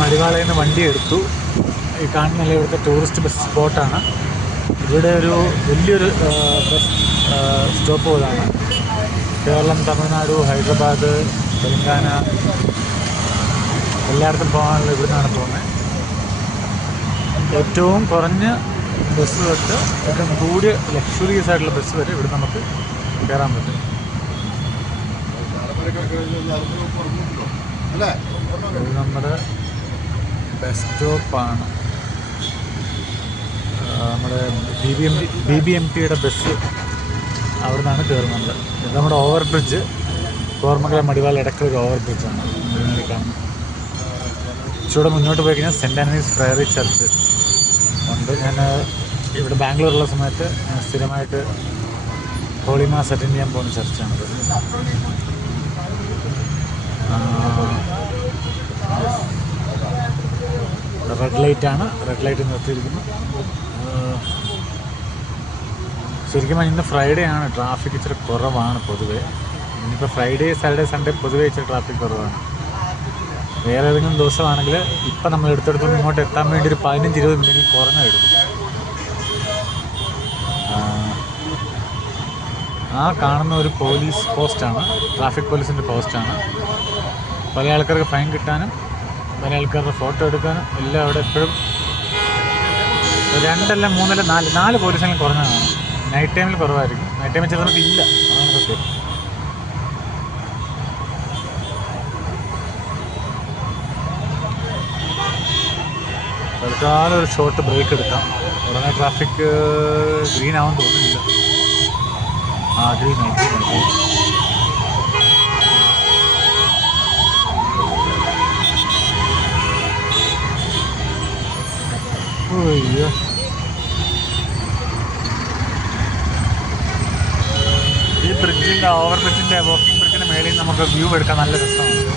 മടിവാളയിൽ നിന്ന് വണ്ടി എടുത്തു. ഈ കാണുന്നല്ല ഇവിടുത്തെ ടൂറിസ്റ്റ് ബസ് സ്പോട്ടാണ്. ഇവിടെ ഒരു വലിയൊരു ബസ് സ്റ്റോപ്പ് പോലാണ്. കേരളം, തമിഴ്നാട്, ഹൈദരാബാദ്, തെലങ്കാന എല്ലായിടത്തും പോകാനുള്ള ഇവിടെ നിന്നാണ് പോകുന്നത്. ഏറ്റവും കുറഞ്ഞ ബസ് തൊട്ട് ഏറ്റവും കൂടിയ ലക്ഷറീസ് ആയിട്ടുള്ള ബസ് വരെ ഇവിടെ നമുക്ക് കയറാൻ പറ്റും. ഇത് നമ്മുടെ ബസ് സ്റ്റോപ്പാണ്. നമ്മുടെ BBMT ബസ് അവിടെ നിന്നാണ് കയറുന്നത്. ഇത് നമ്മുടെ ഓവർ ബ്രിഡ്ജ്, കോർമംഗലം മടിവാൾ ഇടയ്ക്ക് ഒരു ഓവർ ബ്രിഡ്ജാണ് കാണുന്നത്. ഇച്ചിരി മുന്നോട്ട് പോയി കഴിഞ്ഞാൽ സെൻറ്റ് ആൻ്റണീസ് ഫ്രയറി ചർച്ച് ഉണ്ട്. ഞാൻ ഇവിടെ ബാംഗ്ലൂരുള്ള സമയത്ത് സ്ഥിരമായിട്ട് ഹോളി മാസ് അറ്റൻഡ് ചെയ്യാൻ പോകുന്ന ചർച്ചാണിത്. റെഡ് ലൈറ്റാണ്, റെഡ് ലൈറ്റ് നിർത്തിയിരിക്കുന്നു. ശരിക്കും ഇന്ന് ഫ്രൈഡേ ആണ്, ട്രാഫിക് ഇച്ചിരി കുറവാണ് പൊതുവേ. ഇനിയിപ്പോൾ ഫ്രൈഡേ, സാറ്റർഡേ, സൺഡേ പൊതുവേ ഇച്ചിരി ട്രാഫിക് കുറവാണ്. വേറെ ഏതെങ്കിലും ദിവസമാണെങ്കിൽ ഇപ്പം നമ്മൾ എടുത്തെടുത്തുകൊണ്ട് ഇങ്ങോട്ട് എത്താൻ വേണ്ടി ഒരു 15-20 മിനിറ്റ് കുറഞ്ഞ എടുക്കും. ആ കാണുന്ന ഒരു പോലീസ് പോസ്റ്റാണ്, ട്രാഫിക് പോലീസിൻ്റെ പോസ്റ്റാണ്. പല ആൾക്കാർക്ക് ഫൈൻ കിട്ടാനും പല ആൾക്കാരുടെ ഫോട്ടോ എടുക്കാനും എല്ലാം അവിടെ എപ്പോഴും 2 3 4 പോലീസെങ്കിലും കുറഞ്ഞതാണ്. നൈറ്റ് ടൈമിൽ കുറവായിരിക്കും. നൈറ്റ് ടൈമിൽ ചില സമയത്ത് ഇല്ല, അതാണ് സത്യം. തൽക്കാലം ഒരു ഷോർട്ട് ബ്രേക്ക് എടുക്കാം. ഉടനെ ട്രാഫിക് ഗ്രീൻ ആവാൻ തോന്നുന്നില്ല. ഗ്രീൻ. അയ്യോ, ഈ ബ്രിഡ്ജിൻ്റെ ഓവർ ബ്രിഡ്ജിൻ്റെ വാക്കിംഗ് ബ്രിഡ്ജിൻ്റെ മേളിൽ നമുക്ക് വ്യൂ എടുക്കാൻ നല്ല രസമാണ്.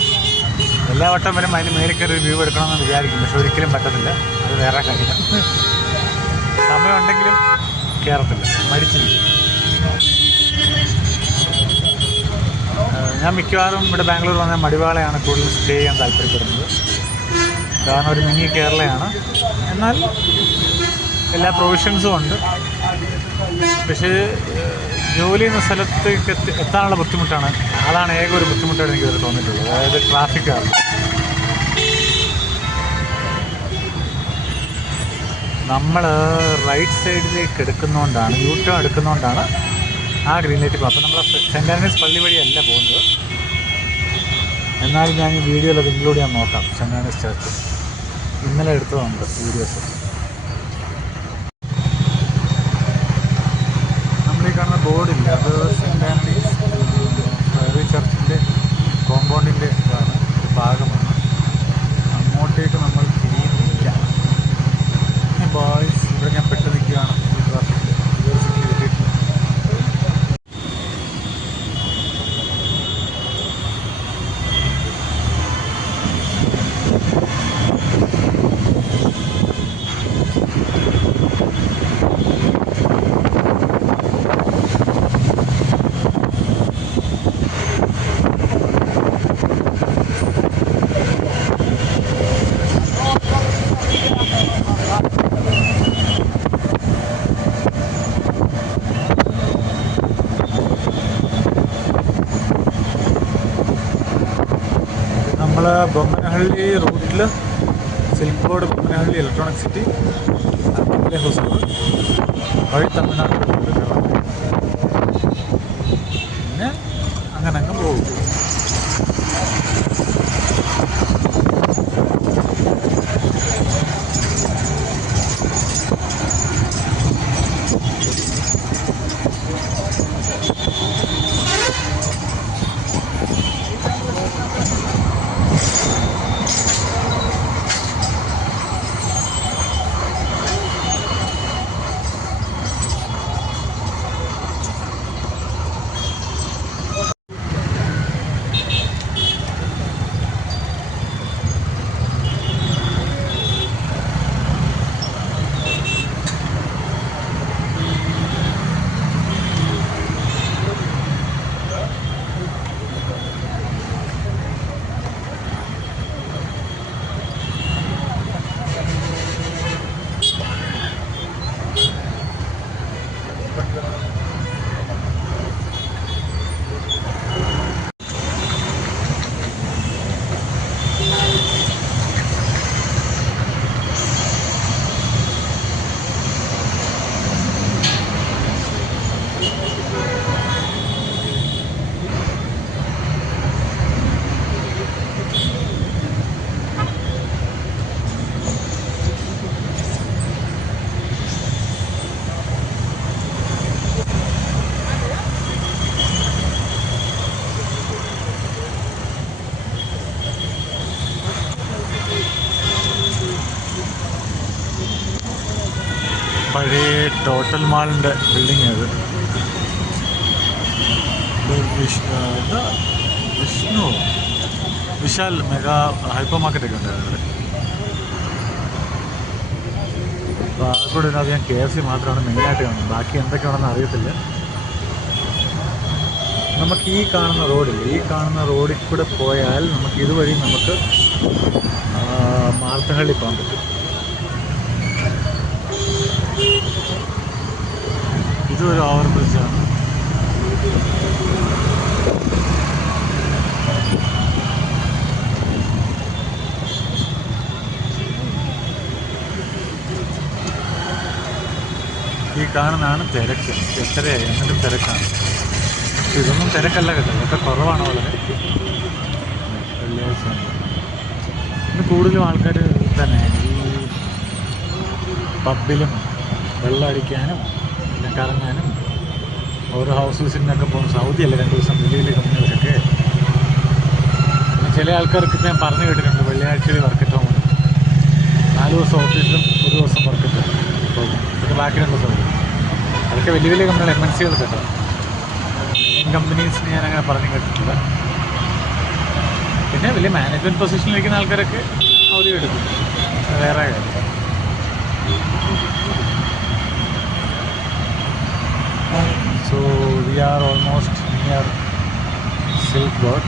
എല്ലാ വട്ടം വരും അതിന് മേളിൽ കയറി വ്യൂ എടുക്കണമെന്ന് വിചാരിക്കും, പക്ഷെ ഒരിക്കലും പറ്റത്തില്ല. അത് വേറെ കാര്യം. സമയമുണ്ടെങ്കിലും കയറത്തില്ല, മടിച്ചിരിക്കും. ഞാൻ മിക്കവാറും ഇവിടെ ബാംഗ്ലൂർ വന്നാൽ മടിവാളയാണ് കൂടുതൽ സ്റ്റേ ചെയ്യാൻ താല്പര്യപ്പെടുന്നത്. കാരണം ഒരു മിനി കേരളയാണ്, എന്നാൽ എല്ലാ പ്രൊവിഷൻസും ഉണ്ട്. പക്ഷേ ജോലി എന്ന സ്ഥലത്തേക്ക് എത്താനുള്ള ബുദ്ധിമുട്ടാണ്. അതാണ് ഏക ഒരു ബുദ്ധിമുട്ടായിട്ട് എനിക്ക് ഇതുവരെ തോന്നിയിട്ടുള്ളത്. അതായത് ട്രാഫിക്കാണ്. നമ്മൾ റൈറ്റ് സൈഡിലേക്ക് എടുക്കുന്നതുകൊണ്ടാണ്, യൂ ടേൺ എടുക്കുന്നതുകൊണ്ടാണ് ആ ഗ്രീൻ ലൈറ്റ് പോകുന്നത്. അപ്പോൾ നമ്മൾ സെൻറ്റ് ആൻ്റണീസ് പള്ളി വഴിയല്ല പോകുന്നത്. എന്നാലും ഞാൻ ഈ വീഡിയോയിൽ അത് ഇൻക്ലൂഡ് ചെയ്യാൻ നോക്കാം. സെൻറ്റ് ആൻ്റണീസ് ചർച്ച് ഇന്നലെ എടുത്തതുണ്ട് വീഡിയോസ്. നമ്മളീ കാണുന്ന ബോർഡില്ല, അത് സെൻറ്റ് ആൻ്റണീസ് ഫ്രയറി ചർച്ചിൻ്റെ കോമ്പൗണ്ടിൻ്റെ ഇതാണ്, ഒരു ഭാഗമാണ്. അങ്ങോട്ടേക്ക് നമ്മൾ തിരിയുന്നില്ല. ബോയ്സ്, ഇവിടെ ഞാൻ പെട്ട് നിൽക്കുകയാണ് ഈ ട്രാഫിക്കിൽ. ഇതൊരു സിറ്റി കിട്ടിയിട്ടില്ല. നമ്മൾ ബൊമ്മനഹള്ളി റൂട്ടിൽ silk board, Bommanahalli electronic city, house വഴി തമിഴ്നാട് പിന്നെ അങ്ങനെ അങ്ങ് പോകും. ടോട്ടൽ മാളിൻ്റെ ബിൽഡിംഗ് അത്. എന്താ വിഷ്ണു വിശാൽ മെഗാ ഹൈപ്പർ മാർക്കറ്റൊക്കെ ഉണ്ട് അവിടെ. അപ്പോൾ അതുകൂടെ ഇതിനകത്ത് ഞാൻ KFC മാത്രമാണ് മെയിനായിട്ട് കാണുന്നത്. ബാക്കി എന്തൊക്കെയാണെന്ന് അറിയത്തില്ല. നമുക്ക് ഈ കാണുന്ന റോഡിൽ കൂടെ പോയാൽ നമുക്ക് ഇതുവഴി നമുക്ക് മാർത്തഹള്ളി പോകാൻ പറ്റും. ഇതൊരു ഓവർ ബ്രിഡ്ജാണ്. ഈ കാണുന്നതാണ് തിരക്ക്. എത്രയായി എന്നിട്ടും തിരക്കാണ്. ഇതൊന്നും തിരക്കല്ല കേട്ടോ, ഇതൊക്കെ കുറവാണ് വളരെ. വെള്ളിയാഴ്ച ഇന്ന് കൂടുതലും ആൾക്കാർ തന്നെ ഈ പബ്ബിലും വെള്ളം അടിക്കാനും പിന്നെ കറങ്ങാനും ഓരോ ഹൗസ് വിസിറ്റിനൊക്കെ പോകും. സൗദിയല്ല 2 ദിവസം വലിയ വലിയ കമ്പനികൾക്കൊക്കെ. പിന്നെ ചില ആൾക്കാർക്ക് ഞാൻ പറഞ്ഞു കേട്ടിട്ടുണ്ട് വെള്ളിയാഴ്ചയിൽ വർക്കറ്റ് ഹോം 4 ദിവസം ഓഫീസിലും 1 ദിവസം വർക്കറ്റ് പോകും. പിന്നെ ബാക്കി 2 ദിവസം പോകും. അതൊക്കെ വലിയ വലിയ കമ്പനികൾ MNCകൾ കേട്ടോ. കമ്പനീസിന് ഞാൻ അങ്ങനെ പറഞ്ഞു കേട്ടിട്ടില്ല. പിന്നെ വലിയ മാനേജ്മെൻറ്റ് പൊസിഷനിലിരിക്കുന്ന ആൾക്കാരൊക്കെ അവധി എടുക്കും, വേറെ കാര്യം. So we are almost near Silk Road.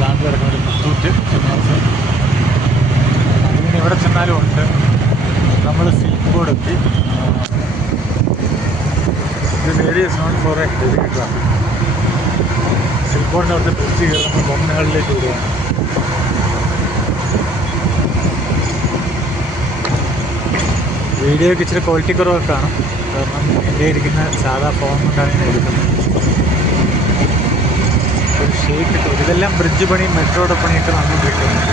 Bank കിടക്കുന്ന ഒരു മുത്തൂറ്റ് ഇതിന് ഇവിടെ ചെന്നാലും ഉണ്ട്. നമ്മൾ സിൽക്ക് ബോർഡ് എത്തി. This area is not for a heavy traffic. Silk ബോർഡിൻ്റെ അവിടുത്തെ ബ്രിഡ്ജ് കയറുമ്പോൾ ബൊമ്മകളിലേക്ക് വിടുകയാണ്. വീഡിയോയ്ക്ക് ഇച്ചിരി ക്വാളിറ്റി കുറവൊക്കെ കാണും, കാരണം എൻ്റെ ഇരിക്കുന്ന സാധാ ഫോൺ കൊണ്ടാണ് ഞാൻ എടുക്കുന്നത്. ഒരു ഷേക്ക് കിട്ടും. ഇതെല്ലാം ബ്രിഡ്ജ് പണി മെട്രോയുടെ പണിയൊക്കെ നടന്നുകൊണ്ടിരിക്കുന്നുണ്ട്.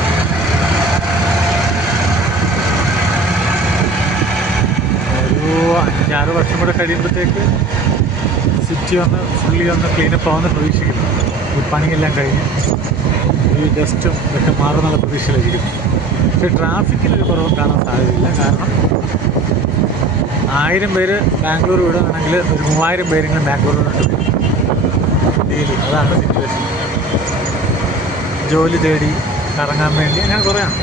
ഒരു 5-6 വർഷം കൂടെ കഴിയുമ്പോഴത്തേക്ക് സിറ്റി ഫുള്ളി ക്ലീനപ്പ് ആവുന്ന പ്രതീക്ഷിക്കുന്നു. ഈ പണിയെല്ലാം കഴിഞ്ഞ് ഈ ഡസ്റ്റും ഇതൊക്കെ മാറുന്നുള്ള പ്രതീക്ഷയിലായിരിക്കുന്നു. പക്ഷേ ട്രാഫിക്കിനൊരു കുറവും കാണാൻ സാധ്യതയില്ല. കാരണം 1000 പേര് ബാംഗ്ലൂർ വിടുകയാണെങ്കിൽ ഒരു 3000 പേരെങ്കിലും ബാംഗ്ലൂരിലോട്ട് വരും ഡെയിലി. അതാണ് സിറ്റുവേഷൻ. ജോലി തേടി കറങ്ങാൻ വേണ്ടി അങ്ങനെ കുറേയാണ്.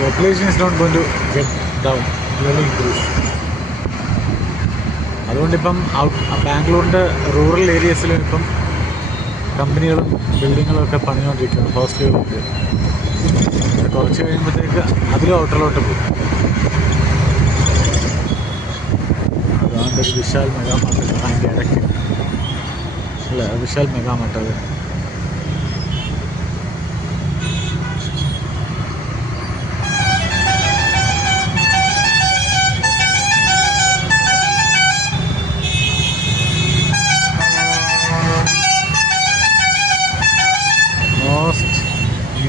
Population is not going to get down, really increase. അതുകൊണ്ടിപ്പം ബാംഗ്ലൂരിൻ്റെ റൂറൽ ഏരിയസിലും ഇപ്പം കമ്പനികളും ബിൽഡിങ്ങുകളും ഒക്കെ പണിഞ്ഞുകൊണ്ടിരിക്കുകയാണ്, ഹോസ്റ്റലുകളൊക്കെ. കുറച്ച് കഴിയുമ്പോഴത്തേക്ക് അതിലും ഔട്ടറിലോട്ട് പോകും. അതുകൊണ്ട് ഒരു വിശാൽ മെഗാ മാർട്ട് അതിൻ്റെ ഇടയ്ക്ക് അല്ല, വിശാൽ മെഗാ മാർട്ട് അത്.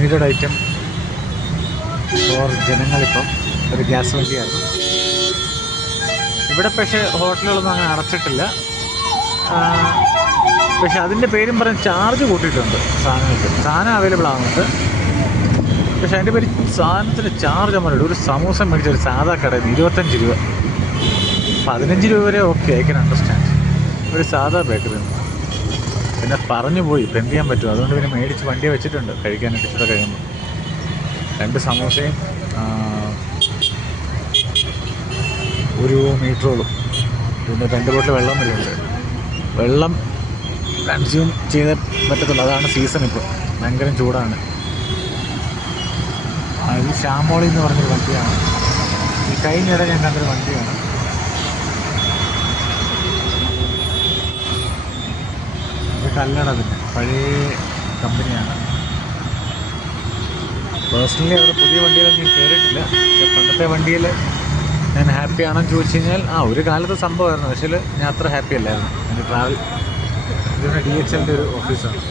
നീഡഡ് ഐറ്റം ഫോർ ജനങ്ങളിപ്പം ഒരു ഗ്യാസ് വണ്ടിയാണ്. ഇവിടെ പക്ഷേ ഹോട്ടലുകളൊന്നും അങ്ങനെ അടച്ചിട്ടില്ല. പക്ഷെ അതിൻ്റെ പേരും പറഞ്ഞ് ചാർജ് കൂട്ടിയിട്ടുണ്ട് സാധനങ്ങൾക്ക്. സാധനം അവൈലബിൾ ആകുന്നുണ്ട്, പക്ഷെ അതിൻ്റെ പേര് സാധനത്തിന് ചാർജ് അമ്മ ഒരു സമൂസ മേടിച്ച ഒരു സാധാ കടയിൽ 25 രൂപ. 15 രൂപ വരെ ഓക്കെ, ഐ കൻ അണ്ടർസ്റ്റാൻഡ്. ഒരു സാധാ ബേക്കറി. പിന്നെ പറഞ്ഞു പോയി ഇപ്പം എന്ത് ചെയ്യാൻ പറ്റും. അതുകൊണ്ട് പിന്നെ മേടിച്ച് വണ്ടിയെ വെച്ചിട്ടുണ്ട് കഴിക്കാനായിട്ട്. ഇച്ചിരി കഴിയുമ്പോൾ 2 സമൂസയും 1 മീറ്ററോളും പിന്നെ 2 ബോട്ടിൽ വെള്ളം വരുന്നുണ്ട്. വെള്ളം കൺസ്യൂം ചെയ്തേ പറ്റത്തുള്ളൂ. അതാണ് സീസൺ. ഇപ്പോൾ ഭയങ്കര ചൂടാണ്. ഇത് ഷാമോളി എന്ന് പറഞ്ഞൊരു വണ്ടിയാണ്. ഈ കഴിഞ്ഞിടെ ഞാൻ കണ്ടൊരു വണ്ടിയാണ്. ഇത് കല്ലട, പിന്നെ പഴയ കമ്പനിയാണ്. പേഴ്സണലി അവർ പുതിയ വണ്ടിയിലൊന്നും ഞാൻ കയറിയിട്ടില്ല. പക്ഷേ പണ്ടത്തെ വണ്ടിയിൽ ഞാൻ ഹാപ്പിയാണെന്ന് ചോദിച്ചു കഴിഞ്ഞാൽ ഒരു കാലത്ത് സംഭവമായിരുന്നു. പക്ഷേ ഞാൻ അത്ര ഹാപ്പി അല്ലായിരുന്നു. എൻ്റെ ട്രാവൽ ഇതിന് DHLൻ്റെ ഒരു ഓഫീസാണ്.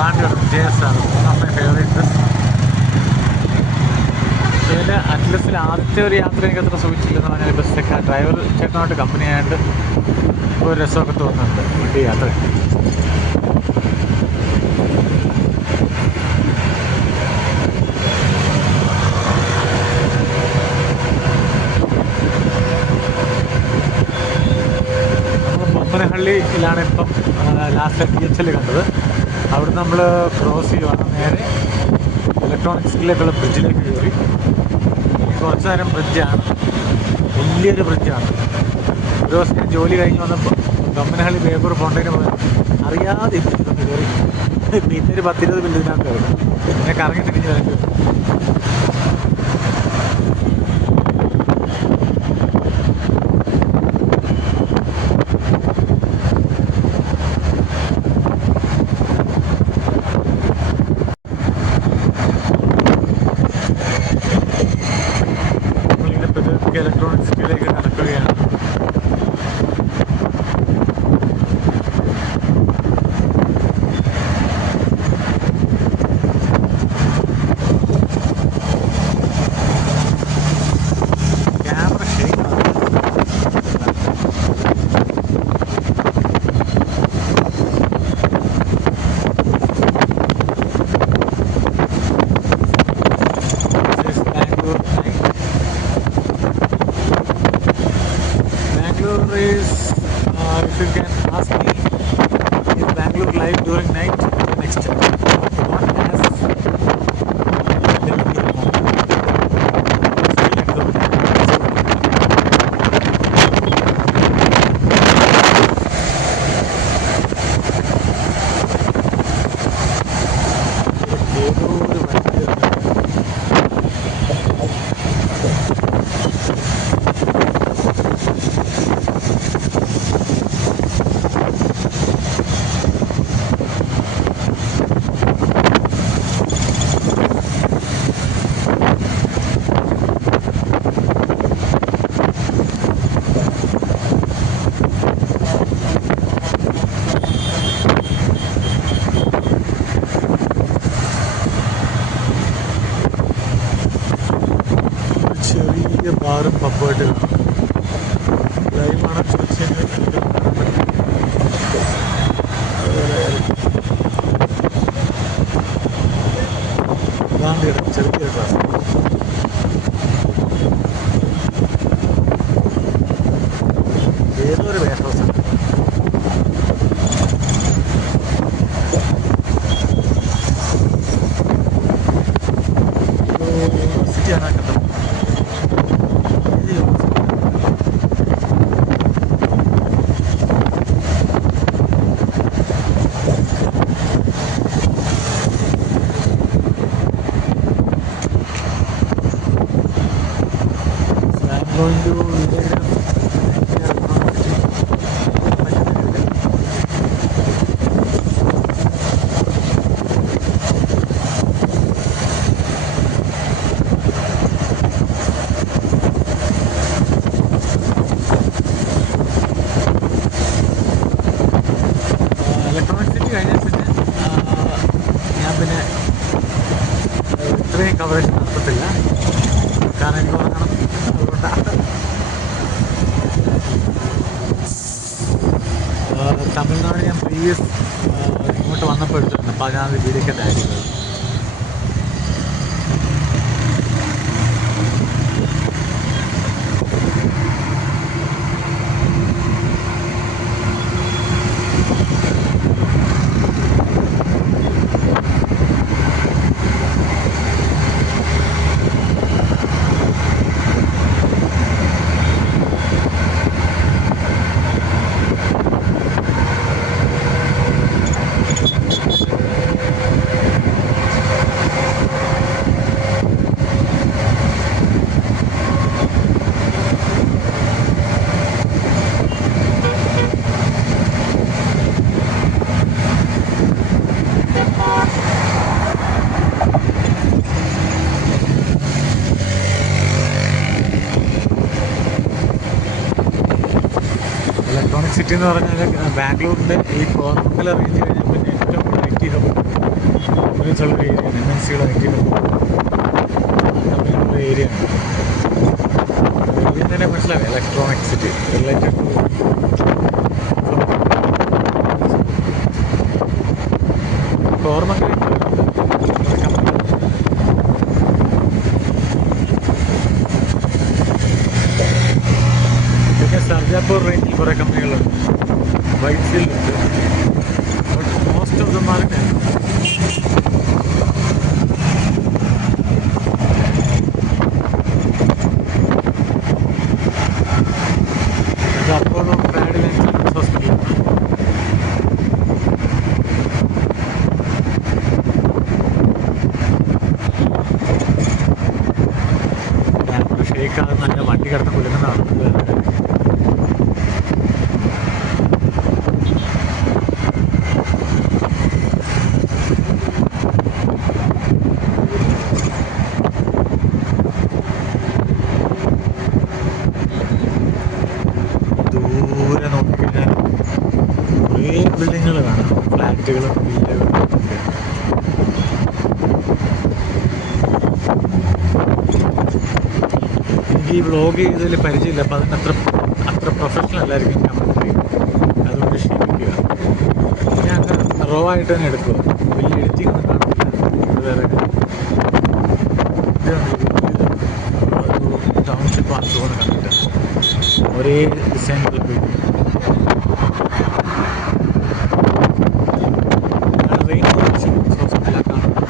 താണ്ടി കിടക്കും JSR, one of my favourite bus. ഇതിൽ അറ്റ്ലസിൽ ആദ്യത്തെ ഒരു യാത്ര എനിക്ക് അത്ര സുഖിച്ചില്ലെന്ന് പറഞ്ഞാൽ ബസ്സൊക്കെ ഡ്രൈവർ ചേട്ടനായിട്ട് കമ്പനി ആയതുകൊണ്ട് ഒരു രസമൊക്കെ തോന്നുന്നുണ്ട് വണ്ടി യാത്ര. ബൊമ്മനഹള്ളിയിലാണ് ഇപ്പം ലാസ്റ്റ് PHL കണ്ടത്. അവിടെ നമ്മൾ ക്രോസ് ചെയ്യുവാണ്, നേരെ ഇലക്ട്രോണിക്സിലേക്കുള്ള ബ്രിഡ്ജിലേക്ക് കയറി. കുറച്ച് നേരം ബ്രിഡ്ജാണ്, വലിയൊരു ബ്രിഡ്ജാണ്. ഒരു ദിവസം ഞാൻ ജോലി കഴിഞ്ഞ് വന്നപ്പോൾ ബൊമ്മനഹള്ളി പേപ്പർ പോണ്ടതിന് പോയി അറിയാതെ ഇതൊന്ന് കയറി. പിന്നെ ഒരു 10-20 മിനിറ്റ് ഇതിനകത്ത് കയറും. പിന്നെ കറങ്ങി തിരിഞ്ഞ് വരേണ്ടി വരും. ഇലക്ട്രോണിക് സിറ്റിയിലേക്ക് നടക്കുകയാണ്. Camera ഷെയ്ക്കാണ്. Bangalore is, if you can ask me, is Bangalore live during night? Next, not as Delhi at home. Still at the ചെറിയ ബാറും പബ്ബായിട്ട് ലൈവാണ് ചോദിച്ചു കഴിഞ്ഞാൽ കാണാൻ പറ്റും. അതാണ് കിടക്കും ചെറിയൊരു ക്ലാസ്. ഏതൊരു വേസ്റ്റ് ഹൗസാണ്. യൂണിവേഴ്സിറ്റി ആണ് കണ്ടത്. Going to ഇലക്ട്രോണിക് സിറ്റി കഴിഞ്ഞ പിന്നെ ഞാൻ പിന്നെ ഇത്രയും കവറേജ് നടത്തത്തില്ല, കാരണം എനിക്ക് ഉറങ്ങണം. അതുകൊണ്ടാണ്. തമിഴ്നാട് ഞാൻ പ്രീവിയസ് ഇങ്ങോട്ട് വന്നപ്പോൾ എടുത്തിട്ടുണ്ട്. 14 വീഡിയോക്ക് ഡയറികൾ. ഇലക്ട്രോണിക് സിറ്റി എന്ന് പറഞ്ഞാൽ ബാംഗ്ലൂരിൻ്റെ ഈ കോർമംഗൽ റേഞ്ച് കഴിഞ്ഞാൽ പിന്നെ ഏറ്റവും ഐ ടി ഹബ് ഫാക്ടറീസുള്ള ഏരിയയാണ്, MNCയുടെ കമ്പനികളുള്ള ഏരിയയാണ്. ഇതിൽ തന്നെ മനസ്സിലാവും electronic city related to Koramangala. പിന്നെ സർജാപൂർ റേഞ്ചിൽ കുറേ കമ്പനികളുണ്ട്, വൈറ്റ് ഫീൽഡുണ്ട്. But most of the market അത് അപ്പോളോ ട്രാഡ് ഹോസ്പിറ്റലാണ്. ക്യാമറ ഷേക്കാകുന്ന എൻ്റെ വണ്ടി കിടന്ന് കുലുങ്ങുന്നതാണ്. ദൂരെ നോക്കിക്കഴിഞ്ഞാൽ കുറേ ബിൽഡിങ്ങുകൾ കാണാം, ഫ്ലാറ്റുകളും വില്ലകളും ഒക്കെ. എനിക്ക് ഈ വ്ളോഗ് ചെയ്തതിൽ പരിചയമില്ല, അപ്പോൾ അത്ര പ്രൊഫഷണൽ അല്ലായിരിക്കും കമൻട്രി, അതുകൊണ്ട് ക്ഷമിക്കുക. ഞാൻ റോ ആയിട്ട് തന്നെ എടുക്കുക, വലിയ എഡിറ്റിംഗ് ഒന്നും കാണുന്നില്ല. വേറെ ടൗൺഷിപ്പ് ആണെന്ന് കണ്ടിട്ട് ഒരേ ഡിസൈനിലുള്ള ബിൽഡിംഗ്. റെയിൻബോ ഹോസ്പിറ്റലാണ് കാണുന്നത്.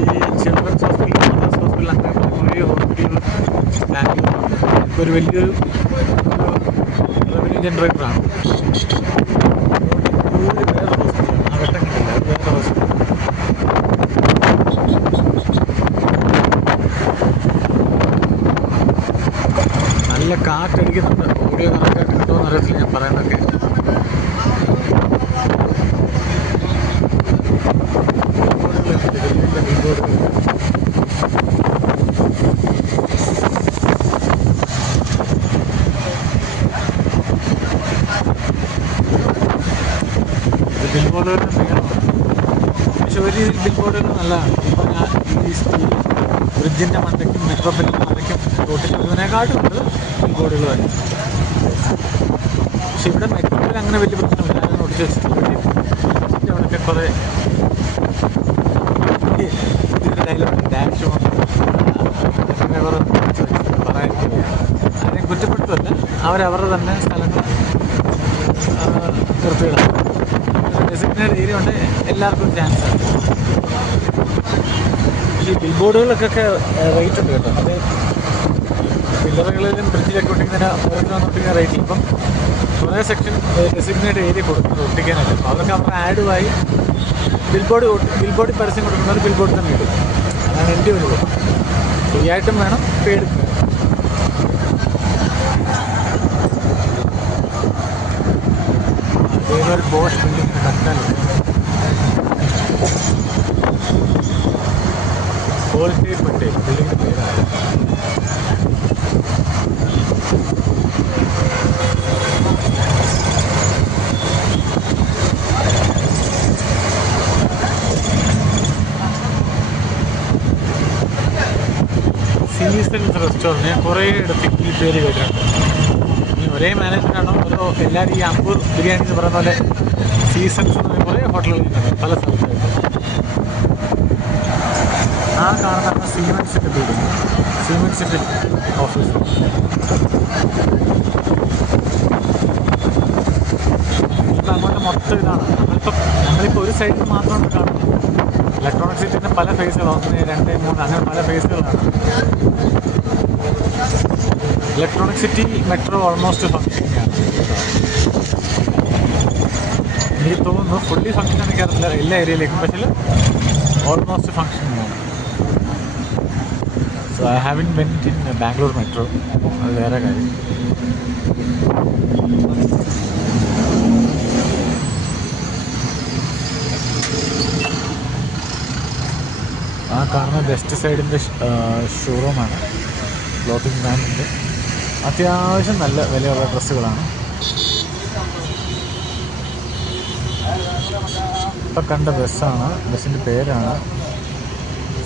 ഈ ചിൽഡ്രൻസ് ഹോസ്പിറ്റൽ, മദേഴ്സ് ഹോസ്പിറ്റൽ, അങ്ങനെ കുറേ ഹോസ്പിറ്റലുകൾ ബാംഗ്ലൂരുണ്ട്. ഇപ്പോൾ ഒരു വലിയൊരു റവന്യൂ ജനറേറ്ററാണ്. ഒരു വേറെ ഹോസ്പിറ്റലാണ്, ആ വെട്ടങ്ങളില്ല, അത് വേറെ ഹോസ്പിറ്റൽ. നല്ല കാറ്റടിക്കുന്നുണ്ട്. ഓഡിയോ കറക്റ്റായിട്ട് കിട്ടുമെന്ന് അറിയത്തില്ല ഞാൻ പറയുന്നതൊക്കെ. ബിൽ ബോർഡുകളുടെ നീളമുണ്ട്, പക്ഷെ ഒരു രീതിയിൽ ബിൽ ബോർഡുകൾ നല്ലതാണ്. ഇപ്പോൾ ഞാൻ ഈ സ്റ്റീൽ ബ്രിഡ്ജിൻ്റെ മണ്ടയ്ക്കും മെട്രോ ബില്ലിൻ്റെ മണ്ടയ്ക്കും റോട്ടിൽ ഇതിനെക്കാട്ടും ഉണ്ട് ബിൽ ബോർഡുകൾ തന്നെ. പക്ഷെ ഇവിടെ മെട്രോയിൽ അങ്ങനെ വലിയ പ്രശ്നമില്ല. ഞാൻ നോട്ടിച്ച് വെച്ചിട്ടുള്ള അവിടെയൊക്കെ കുറേ ഡയലോഗ് ഡാഷും അങ്ങനെ കുറേ പറയാനില്ല. ആരെയും കുറ്റപ്പെടുത്തല്ല, അവരവരുടെ തന്നെ സ്ഥലങ്ങൾ നിർത്തിയിടാം. ഡെസിഗ്നേറ്റ് ഏരിയ ഉണ്ട്, എല്ലാവർക്കും ചാൻസാണ്. ഈ ബിൽ ബോർഡുകൾക്കൊക്കെ റേറ്റ് ഉണ്ട് കേട്ടോ. അത് പില്ലറുകളിലും ബ്രിഡ്ജിലൊക്കെ ഒട്ടിക്കുന്നതിന് ഒട്ടിക്കുന്ന റേറ്റ്. ഇപ്പം കുറേ സെക്ഷൻ ഡെസിഗ്നേറ്റ് ഏരിയ കൊടുക്കുന്നത് ഒട്ടിക്കാനായിട്ട്. അപ്പോൾ അതൊക്കെ അവരുടെ ആഡുമായി ബിൽ ബോർഡിൽ പരസ്യം കൊടുക്കുന്നത് ബിൽ ബോർഡിൽ തന്നെ ഇടും. അതാണ് എൻ്റെ ഒരു ഇത്. ഫ്രീ ആയിട്ടും വേണം, പെയ്ഡ് വേണം. അതേപോലെ ബോഷ് ബിൽഡിംഗ് കണ്ടാലും ക്വാളിറ്റി പട്ടേൽ ബിൽഡിംഗ് പേരാണ്. സീസൺസ് റെസ്റ്റോറൻറ്റ് ഞാൻ കുറേ ഇടത്ത് ഈ പേര് കേട്ടിട്ടുണ്ട്. ഇനി ഒരേ മാനേജ്മെൻ്റാണോ അതോ എല്ലാവരും ഈ അമ്പൂർ ബിരിയാണി എന്ന് പറയുന്ന പോലെ സീസൺസ് എന്ന് കുറേ ഹോട്ടലുകളുണ്ട് പല സ്ഥലത്തായിട്ട്. ആ കാണുന്നതാണ് സിമെൻസിൻ്റെ ബിൽഡിംഗ്, സിമെൻസിൻ്റെ ഓഫീസ്. ഇപ്പം അങ്ങോട്ട് മൊത്തം ഇതാണ്. നമ്മളിപ്പോൾ ഒരു സൈഡിൽ മാത്രമാണ് കാണുന്നത്. ഇലക്ട്രോണിക് സിറ്റിൻ്റെ പല ഫേസുകൾ, 1, 2, 3 അങ്ങനെ പല ഫേസുകളാണ്. Electronic city metro almost functioning ആണ്. എനിക്ക് തോന്നുന്നു ഫുള്ളി ഫങ്ഷൻ എനിക്കറിയില്ല എല്ലാ ഏരിയയിലേക്കും, പക്ഷേ ഓൾമോസ്റ്റ് ഫങ്ഷനിങ് ആണ്. So I haven't went in Bangalore metro, അത് വേറെ കാര്യം. ആ കാണുന്ന ലെഫ്റ്റ് സൈഡിൻ്റെ ഷോറൂമാണ്, ക്ലോത്തിങ് ബ്രാൻഡിൻ്റെ. അത്യാവശ്യം നല്ല വിലയുള്ള ഡ്രസ്സുകളാണ്. ഇപ്പം കണ്ട ബസ്സാണ്, ബസ്സിൻ്റെ പേരാണ്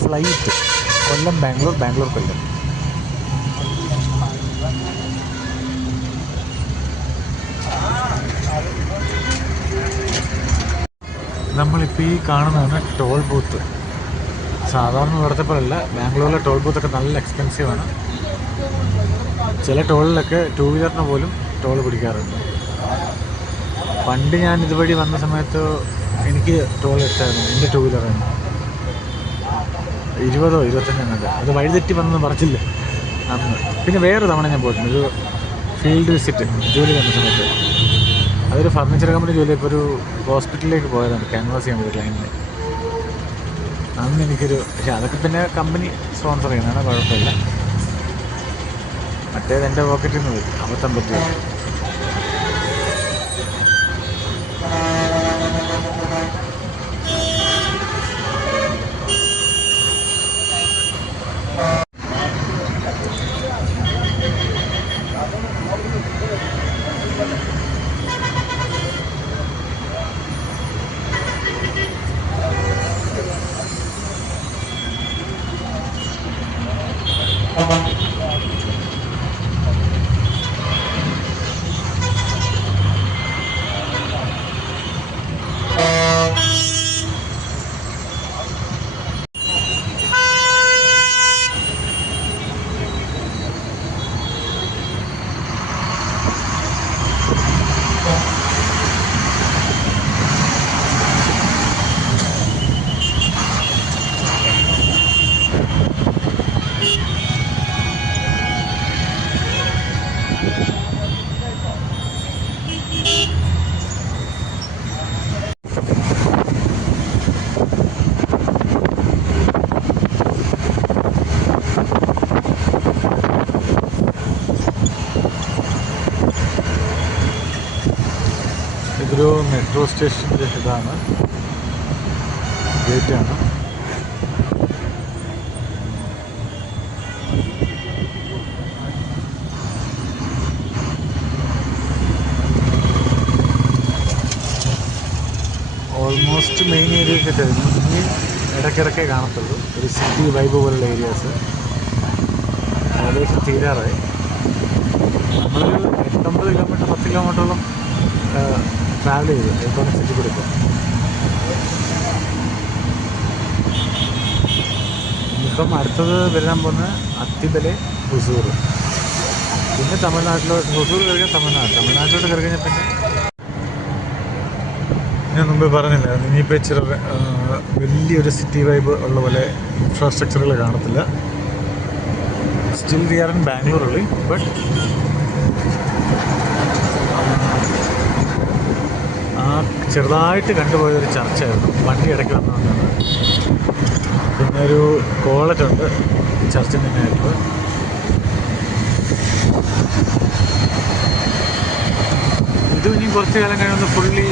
ഫ്ലൈറ്റ്. കൊല്ലം ബാംഗ്ലൂർ, ബാംഗ്ലൂർ കൊല്ലം. നമ്മളിപ്പോൾ ഈ കാണുന്നതാണ് ടോൾ ബൂത്ത്. സാധാരണ ഇവിടുത്തെ പോലെയല്ല, ബാംഗ്ലൂരിലെ ടോൾ ബൂത്തൊക്കെ നല്ല എക്സ്പെൻസീവാണ്. ചില ടോളിലൊക്കെ 2 വീലറിന് പോലും ടോൾ പിടിക്കാറുണ്ട്. പണ്ട് ഞാൻ ഇതുവഴി വന്ന സമയത്ത് എനിക്ക് ടോൾ ഇട്ടായിരുന്നു, എൻ്റെ 2 വീലറാണ്. 20 25 അത് വഴിതെറ്റി വന്നെന്ന് പറഞ്ഞില്ല അന്ന്. പിന്നെ വേറെ തവണ ഞാൻ പോയിട്ടുണ്ട്, ഒരു ഫീൽഡ് വിസിറ്റ് ജോലി ചെയ്യുന്ന സമയത്ത്. അതൊരു ഫർണിച്ചർ കമ്പനി ജോലി, ഇപ്പോൾ ഒരു ഹോസ്പിറ്റലിലേക്ക് പോയതാണ് ക്യാൻവാസ് ചെയ്യാൻ വേണ്ടി ക്ലൈൻറ്റിന്. അന്ന് എനിക്കൊരു, പക്ഷേ അതൊക്കെ പിന്നെ കമ്പനി സ്പോൺസർ ചെയ്യുന്നതാണ്, കുഴപ്പമില്ല. മറ്റേത് എൻ്റെ പോക്കറ്റിൽ നിന്ന് വരും, അബദ്ധം പറ്റിയ. ഇതൊരു മെട്രോ സ്റ്റേഷൻ്റെ ഇതാണ്, ഗേറ്റാണ്. ഓൾമോസ്റ്റ് മെയിൻ ഏരിയയൊക്കെ കഴിഞ്ഞു. ഇനി ഇടയ്ക്കിടയ്ക്കേ കാണത്തുള്ളൂ ഒരു സിറ്റി വൈബ് പോലുള്ള ഏരിയാസ്. ഏകദേശം തീരാറായി. നമ്മളൊരു 8-9 കിലോമീറ്റർ 10 കിലോമീറ്ററോളം ട്രാവൽ ചെയ്തു ഐക്കോണിക് സിറ്റി കൂടെ. ഇപ്പം അടുത്തത് വരാൻ പോകുന്ന അത്തിബലെ, ഹുസൂർ, പിന്നെ തമിഴ്നാട്ടിലോട്ട്. ഹുസൂർ കയറിയാൽ തമിഴ്നാട്ടിലോട്ട് കയറി കഴിഞ്ഞാൽ പിന്നെ ഞാൻ മുമ്പ് പറഞ്ഞില്ല, ഇനിയിപ്പോൾ ഇച്ചിരി വലിയൊരു സിറ്റി വൈബ് ഉള്ള പോലെ ഇൻഫ്രാസ്ട്രക്ചറുകൾ കാണത്തില്ല. Still we are in Bangalore ഉള്ളി, ബട്ട് ചെറുതായിട്ട് കണ്ടുപോയൊരു ചർച്ചായിരുന്നു വണ്ടി ഇടയ്ക്ക് വന്നുകൊണ്ടാണ്. പിന്നെ ഒരു കോളേജുണ്ട് ചർച്ചിൻ്റെ നേരത്ത്. ഇത് ഇനി കുറച്ച് കാലം കഴിയുമ്പോൾ ഫുള്ളി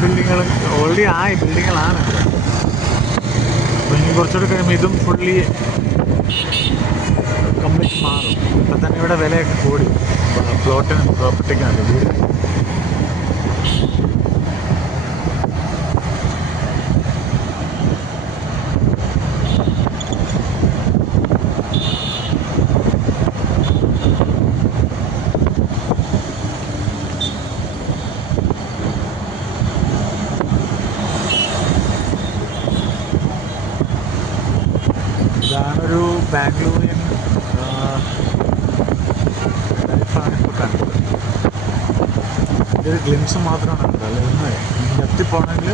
ബിൽഡിങ്ങുകൾ ഓൾറെഡി ആയി ബിൽഡിങ്ങുകളാണ്. അപ്പോൾ ഇനി കുറച്ചുകൂടെ കഴിയുമ്പോൾ ഇതും ഫുള്ളി കംപ്ലീറ്റ് മാറും. ഇപ്പം തന്നെ ഇവിടെ വിലയൊക്കെ കൂടി പ്ലോട്ടിനും പ്രോപ്പർട്ടിക്കാണ് വീട്. ഇതാണൊരു ബാംഗ്ലൂരിയൻ ലൈഫാണ് ഇപ്പോൾ കണ്ടത്. ഇതൊരു ഗ്ലിംസ് മാത്രമാണ് കണ്ടത്. അല്ലെങ്കിൽ എത്തിപ്പോണെങ്കിൽ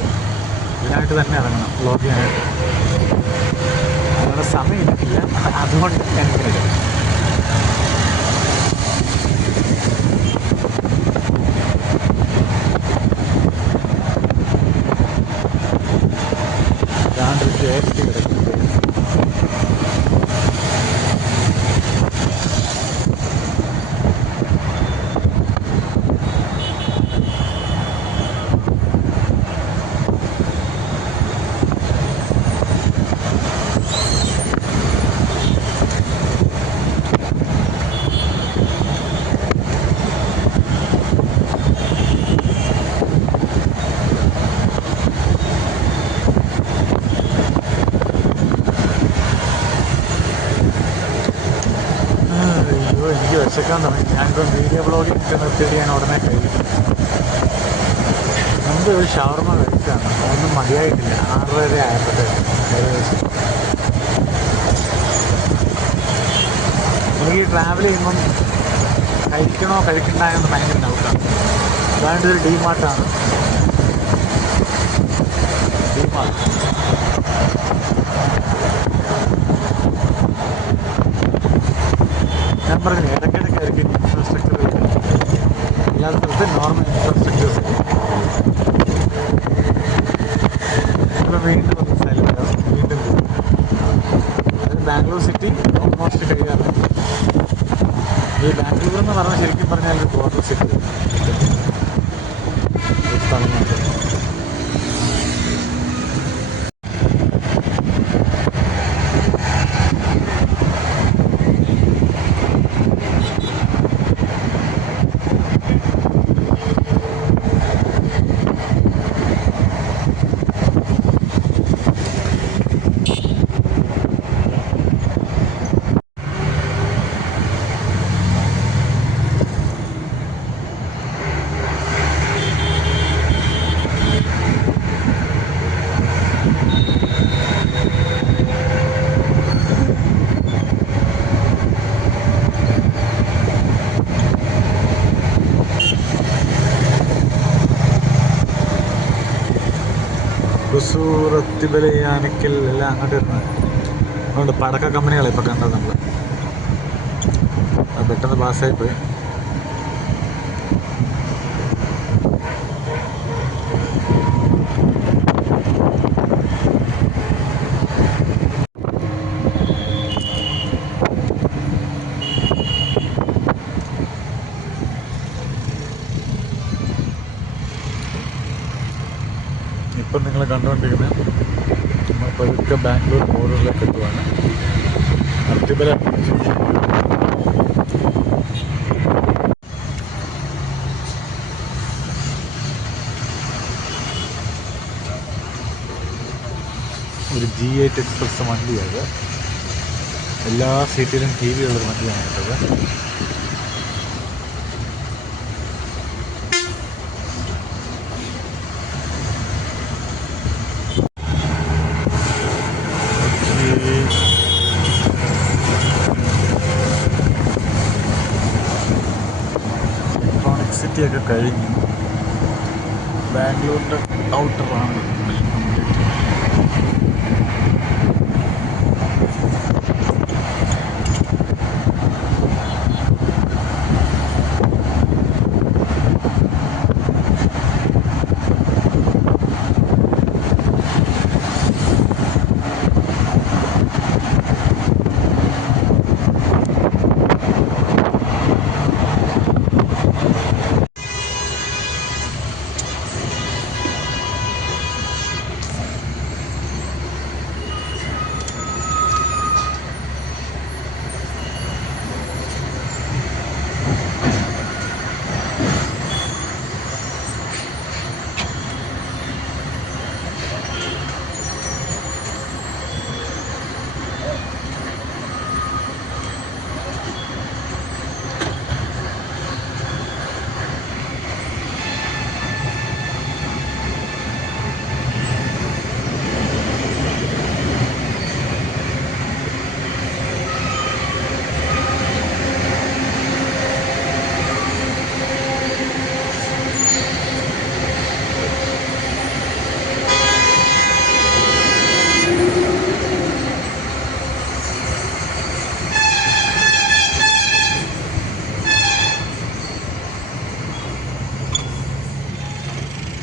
ഇതിനായിട്ട് തന്നെ ഇറങ്ങണം വ്ളോഗ് ചെയ്യാനായിട്ട്. അതിനുള്ള സമയം എനിക്കില്ല, അതുകൊണ്ട് എനിക്കില്ല. ഇതാണ്ടൊരു ജേസ്റ്റ് കിടക്കുന്നത്. എടുക്കാൻ തുടങ്ങി. ഞാനിപ്പോൾ വീഡിയോ ബ്ലോഗിങ് ഒക്കെ നിർത്തിയിട്ട് ഞാൻ ഉടനെ കഴിക്കും. മുമ്പ് ഒരു ഷവർമ കഴിച്ചാണ്, അതൊന്നും മതിയായിട്ടില്ല. 6:30 ആയപ്പോഴത്തേക്ക് ഏകദേശം. എനിക്ക് ട്രാവൽ ചെയ്യുമ്പം കഴിക്കണോ കഴിക്കണ്ട എന്ന് ഭയങ്കര ഡൗട്ടാണ്. അതായത് ഒരു ഡിമാർട്ടാണ്. ഡിമാർട്ട് ഞാൻ പറഞ്ഞു ഇടയ്ക്കിടയ്ക്കായിരിക്കും ഇൻഫ്രാസ്ട്രക്ചർ എല്ലാ സ്ഥലത്തും നോർമൽ ഇൻഫ്രാസ്ട്രക്ചേഴ്സ്. ഇപ്പോൾ വീണ്ടും ഒന്ന് സൈലൻ്റ് ആവും, വീണ്ടും അത് ബാംഗ്ലൂർ സിറ്റി ഓൾമോസ്റ്റ് കഴിയാറുണ്ട്. ഈ ബാംഗ്ലൂർ എന്ന് പറഞ്ഞാൽ ശരിക്കും പറഞ്ഞാൽ ഒരു ബോർഡർ സിറ്റി തമിഴ്നാട്. ഹുസൂർ, അത്തിബല, ആനക്കൽ എല്ലാം അങ്ങോട്ട് വരുന്നത്. അതുകൊണ്ട് പടക്ക കമ്പനികളെ ഇപ്പോൾ കണ്ടത് നമ്മൾ. പെട്ടെന്ന് പാസ്സായിപ്പോയി. ഇപ്പം നിങ്ങൾ കണ്ടുകൊണ്ടിരിക്കുന്നത് നമ്മൾ പതുക്കെ ബാംഗ്ലൂർ ബോർഡറിലേക്ക് എത്തുവാണ്. അത്തിബല ഒരു G8 എക്സ്പ്രസ് വണ്ടിയാണ്. എല്ലാ സീറ്റിലും TV ഉള്ളൊരു വണ്ടിയാണ് കേട്ടത്. ഇലക്ട്രോണിക് സിറ്റിയൊക്കെ കഴിഞ്ഞു. ബാംഗ്ലൂരിൻ്റെ ഔട്ടറാണ്.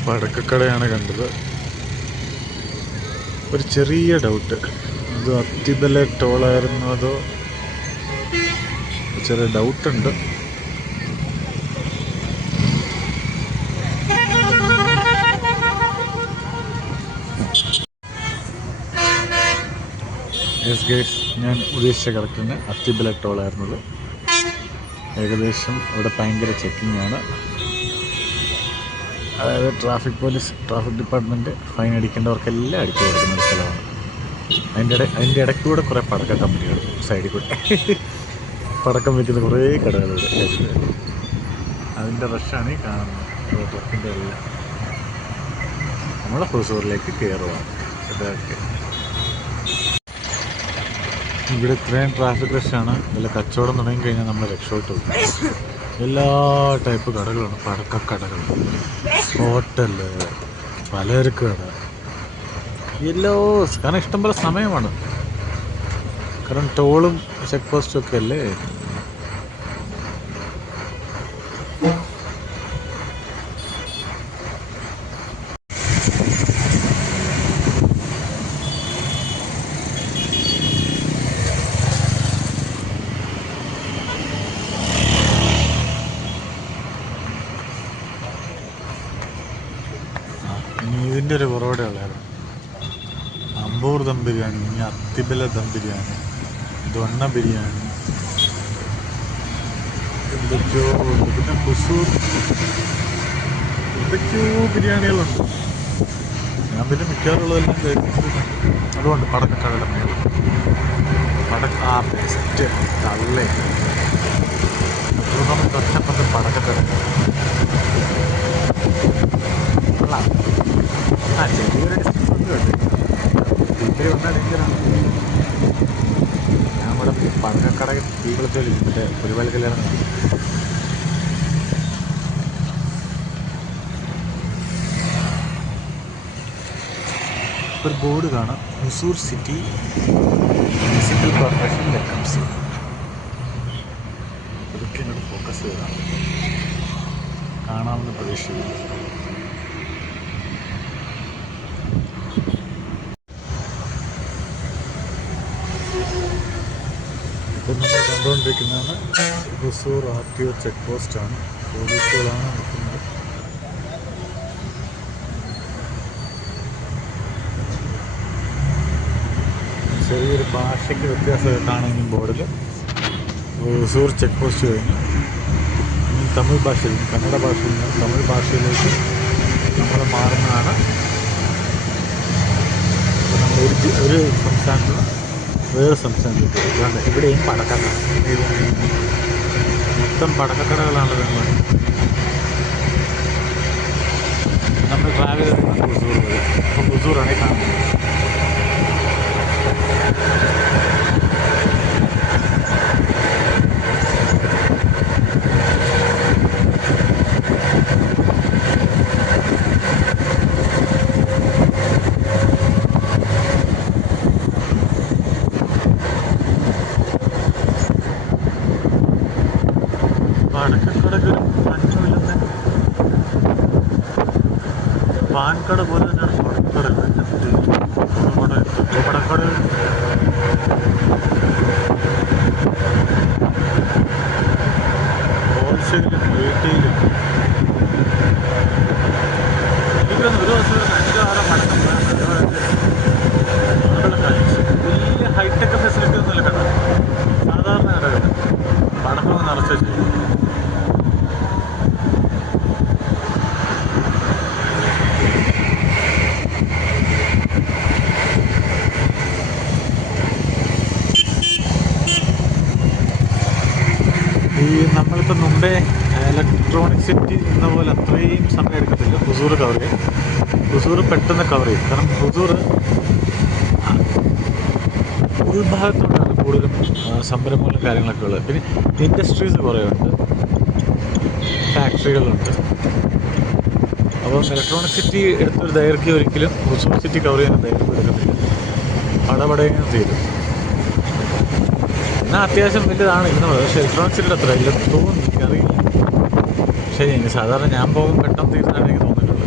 പടക്കക്കടയാണ് കണ്ടത്. ഒരു ചെറിയ ഡൗട്ട്, ഇത് അത്തിബല ടോളായിരുന്നു അതോ? ചെറിയ ഡൗട്ടുണ്ട്. യെസ് ഗൈസ്, ഞാൻ ഉദ്ദേശിച്ച കറക്റ്റിന് അത്തിബല ടോളായിരുന്നത്. ഏകദേശം ഇവിടെ ഭയങ്കര ചെക്കിംഗ് ആണ്. അതായത് ട്രാഫിക് ഡിപ്പാർട്ട്മെൻറ്റ് ഫൈൻ അടിക്കേണ്ടവർക്കെല്ലാം അടിച്ചു കൊടുക്കുന്ന ഒരു സ്ഥലമാണ്. അതിൻ്റെ ഇടയ്ക്കൂടെ കുറേ പടക്ക കമ്പനികൾ സൈഡിൽ കൂടെ. പടക്കം വയ്ക്കുന്ന കുറേ കടകളുണ്ട്. അതിൻ്റെ റഷാണ് ഈ കാണുന്നത്. ട്രക്കിൻ്റെ എല്ലാം നമ്മൾ ഹൊസൂറിലേക്ക് കയറുവാണ്. ഇതൊക്കെ ഇവിടെ ഇത്രയും ട്രാഫിക് റഷാണ്. വല്ല കച്ചവടം തുടങ്ങി കഴിഞ്ഞാൽ നമ്മൾ രക്ഷപ്പെട്ടു പോകും. എല്ലാ ടൈപ്പ് കടകളുണ്ട്. പടക്കക്കടകൾ, ഹോട്ടല്, പലചരക്ക് കട, എല്ലോ. കാരണം ഇഷ്ടംപോലെ സമയമാണ്. കാരണം ടോളും ചെക്ക് പോസ്റ്റും ഒക്കെ അല്ലേ. ഇനി ഇതിൻ്റെ ഒരു കുറവിടെ ഉള്ളായിരുന്നു. അമ്പൂർ ദം ബിരിയാണി, ഇനി അത്തിബല ദം ബിരിയാണി, ദൊണ്ണ ബിരിയാണി, എന്തൊക്കെയോ ഉണ്ട്. പിന്നെ ഹുസൂർ എന്തൊക്കെയോ ബിരിയാണികളുണ്ട്. ഞാൻ പിന്നെ മിക്കവാറുള്ളതെല്ലാം കഴിച്ചിട്ടുണ്ട്. അതുകൊണ്ട് പടക്കക്കടയുടെ മേളം ആ ബെസ്റ്റ് തള്ളേ നമ്മൾ തൊട്ടപ്പുറത്ത് പടക്കക്കട കൊള്ളാം. ചെറിയൊരു ഡിസ്റ്റൻസ് ഉണ്ട് ടീച്ചർ വന്നാൽ ഡേഞ്ചറാണ്. ഞാൻ ഇവിടെ പടക്കക്കട തീ വിളിച്ചോളി മറ്റേ ഒരുപാട് കല്യാണം. ഒരു ബോർഡ് കാണാം, ഹുസൂർ സിറ്റി മുനിസിപ്പൽ കോർപ്പറേഷൻ വെൽക്കംസ്. ഇതൊക്കെ ഇങ്ങോട്ട് ഫോക്കസ് ചെയ്താണ് കാണാമെന്ന് പ്രതീക്ഷിക്കുന്നു. ഇപ്പം നമ്മൾ കണ്ടുകൊണ്ടിരിക്കുന്നതാണ് ഹുസൂർ RTO ചെക്ക് പോസ്റ്റാണ്. പോലീസുകളാണ് നിൽക്കുന്നത്. ചെറിയൊരു ഭാഷയ്ക്ക് വ്യത്യാസം കാണുന്ന ബോർഡിൽ ഹുസൂർ ചെക്ക് പോസ്റ്റ് കഴിഞ്ഞു. ഇനി തമിഴ് ഭാഷയിൽ, കന്നഡ ഭാഷയിൽ നിന്ന് തമിഴ് ഭാഷയിലേക്ക് നമ്മൾ മാറുന്നതാണ്. അപ്പോൾ നമ്മൾ ഒരു സംസ്ഥാനത്ത് നിന്ന് വേറെ സംസ്ഥാനത്തേക്ക് ഇതാണ്. ഇവിടെയും പടക്കക്കട, മൊത്തം പടക്കക്കടകളാണല്ലോ. നമ്മൾ ട്രാവൽ ചെയ്യുന്നത് ഹുസൂർ വഴി. അപ്പം ഹുസൂറാണ് കാണുന്നത്. പടക്കക്കടക്ക് പഞ്ഞമില്ലെന്ന് പാൻകട പോലെ തന്നെയാണ് പടക്കടകൾ. പടക്കട ഹോൾസെയിലും റീറ്റെയിലും എനിക്കൊന്ന് ഒരു ദിവസം 5-6 പടക്കം ആളുകളെ കഴിച്ചു. വലിയ ഹൈടെക് ഫെസിലിറ്റി ഒന്നുമില്ല കട. സാധാരണ കടകൾ പടക്കം നിറച്ച് ചെയ്യും. ഈ നമ്മളിപ്പോൾ മുമ്പേ ഇലക്ട്രോണിക് സിറ്റി എന്ന പോലെ അത്രയും സമയം എടുക്കത്തില്ല ഹുസൂർ കവർ ചെയ്യാൻ. ഹുസൂർ പെട്ടെന്ന് കവർ ചെയ്യും. കാരണം ഹുസൂർ ഉൾഭാഗത്തോടാണ് കൂടുതലും സംരംഭങ്ങളും കാര്യങ്ങളൊക്കെ ഉള്ളത്. പിന്നെ ഇൻഡസ്ട്രീസ് കുറേ ഉണ്ട്, ഫാക്ടറികളുണ്ട്. അപ്പോൾ ഇലക്ട്രോണിക് സിറ്റി എടുത്തൊരു ദൈർഘ്യം ഒരിക്കലും ഹുസൂർ സിറ്റി കവർ ചെയ്യാൻ ദൈർഘ്യം എടുക്കത്തില്ല. പടപടയും തീരും. എന്നാൽ അത്യാവശ്യം വലുതാണ് ഇന്നുള്ളത്. പക്ഷേ ഇലക്ട്രോണിക് സിറ്റിയുടെ അത്ര ഇല്ലെന്ന് തോന്നുന്നു, എനിക്കറിയില്ല. പക്ഷേ ഇനി സാധാരണ ഞാൻ പോകും പെട്ടെന്ന് തീരുന്നതാണ് എനിക്ക് തോന്നിയിട്ടുള്ളത്.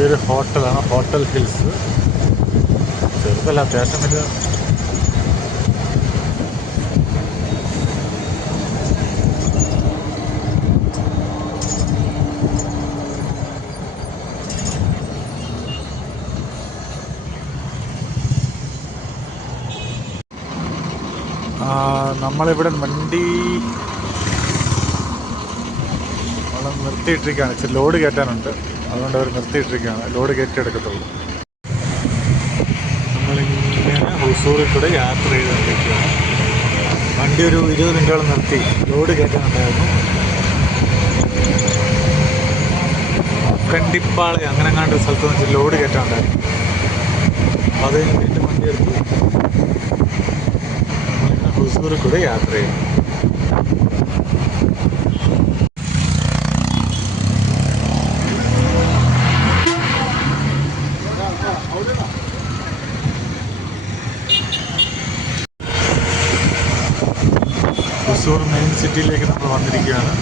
ചെറിയൊരു ഹോട്ടലാണ്, ഹോട്ടൽ ഹിൽസ്. ചെറുതല്ല, അത്യാവശ്യം വലിയ. നമ്മളിവിടെ വണ്ടി നിർത്തിയിട്ടിരിക്കുകയാണ്. ഇച്ചിരി ലോഡ് കയറ്റാനുണ്ട്, അതുകൊണ്ട് അവർ നിർത്തിയിട്ടിരിക്കുകയാണ്. ലോഡ് കയറ്റിയെടുക്കത്തുള്ളൂ. നമ്മളിങ്ങനെ ഹുസൂറിൽ കൂടെ യാത്ര ചെയ്തുകൊണ്ടിരിക്കുകയാണ്. വണ്ടി ഒരു 20 മിനിറ്റോളം നിർത്തി ലോഡ് കയറ്റാനുണ്ടായിരുന്നു. കണ്ടിപ്പാളെ അങ്ങനെ കണ്ട സ്ഥലത്ത് നിന്ന് ലോഡ് കയറ്റാനുണ്ടായിരുന്നു. അപ്പോൾ അത് വീണ്ടും വണ്ടി എടുത്തു ഹുസൂറിൽ കൂടെ യാത്ര ചെയ്തു. ഹുസൂർ മെയിൻ സിറ്റിയിലേക്ക് നമ്മൾ വന്നിരിക്കുകയാണ്.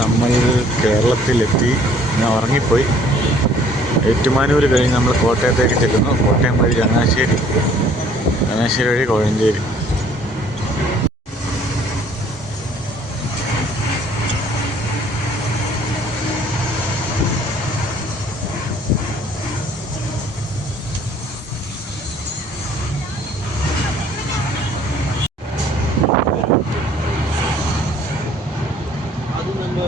നമ്മൾ കേരളത്തിലെത്തി. ഞാൻ ഉറങ്ങിപ്പോയി. ഏറ്റുമാനൂർ കഴിഞ്ഞ് നമ്മൾ കോട്ടയത്തേക്ക് ചെല്ലുന്നു. കോട്ടയം വഴി ചങ്ങനാശ്ശേരി, ചങ്ങനാശ്ശേരി വഴി കോഴഞ്ചേരി. அது நம்ம